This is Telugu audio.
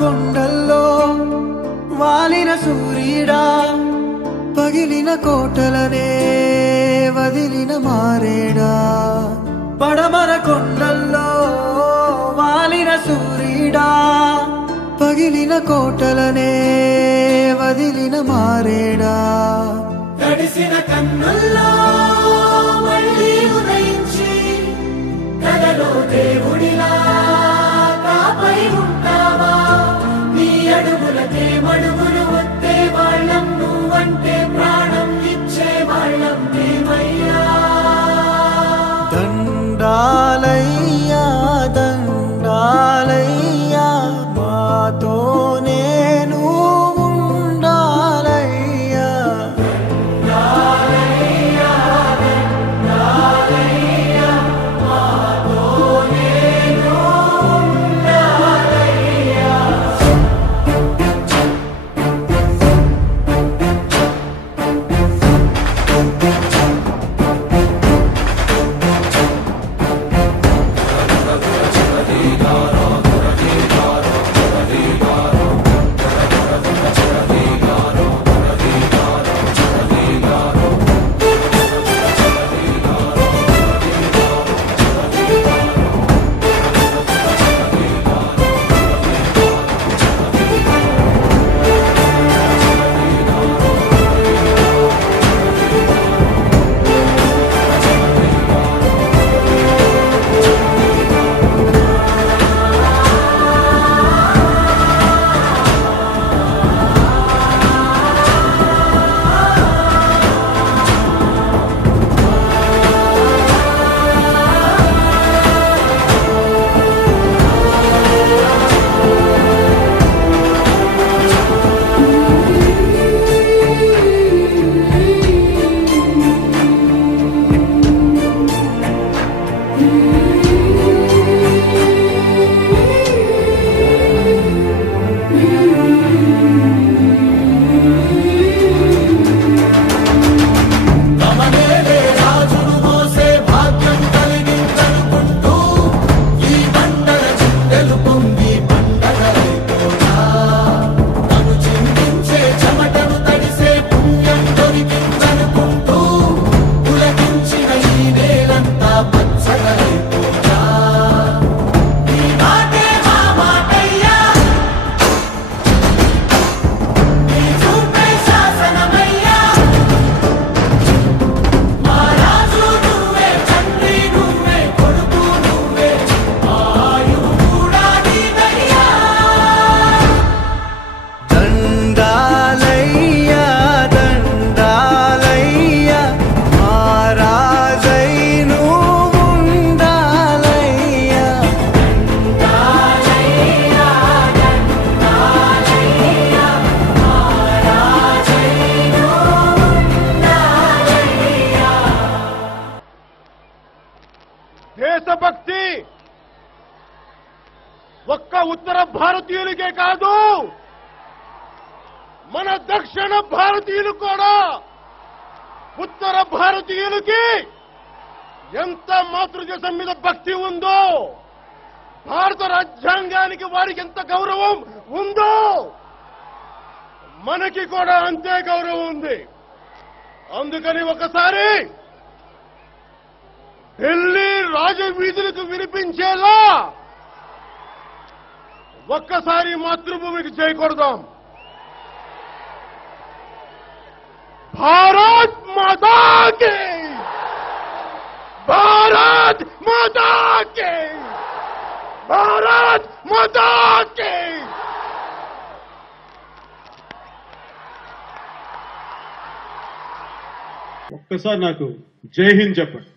కొండల్లో వాలిన సూర్యుడా పగిలిన కోటలనే వదిలిన మారేడా పడమర కొండల్లో వాలిన సూర్యుడా పగిలిన కోటలనే వదిలిన మారేడా తడిసిన కన్నుల్లో మళ్ళీ ఉదయించి కలలో దేవుడిలా కాపై ఉంటావా నీ అడుగులకే మడుగులు వస్తే వాళ్ళం నువ్వంటే ప్రాణం ఇచ్చే వాళ్ళం మేమయ్యా దండాలయ్యా దండాలయ్యా మాతో నేను ఉండాలయ్యా దండాలయ్యా దండాలయ్యా మాతో నేను ఉండాలయ్యా దేశభక్తి ఒక్క ఉత్తర భారతీయులకే కాదు మన దక్షిణ భారతీయులు కూడా ఉత్తర భారతీయులకి ఎంత మాతృదేశం మీద భక్తి ఉందో భారత రాజ్యాంగానికి వారికి ఎంత గౌరవం ఉందో మనకి కూడా అంతే గౌరవం ఉంది. అందుకని ఒకసారి ఢిల్లీ రాజవీధులకు వినిపించేలా ఒక్కసారి మాతృభూమికి చేయకూడదాం. భారత్ మాతా కి, భారత్ మాతా కి, భారత్ మాతా కి. ఒక్కసారి నాకు జై హింద్ చెప్పండి.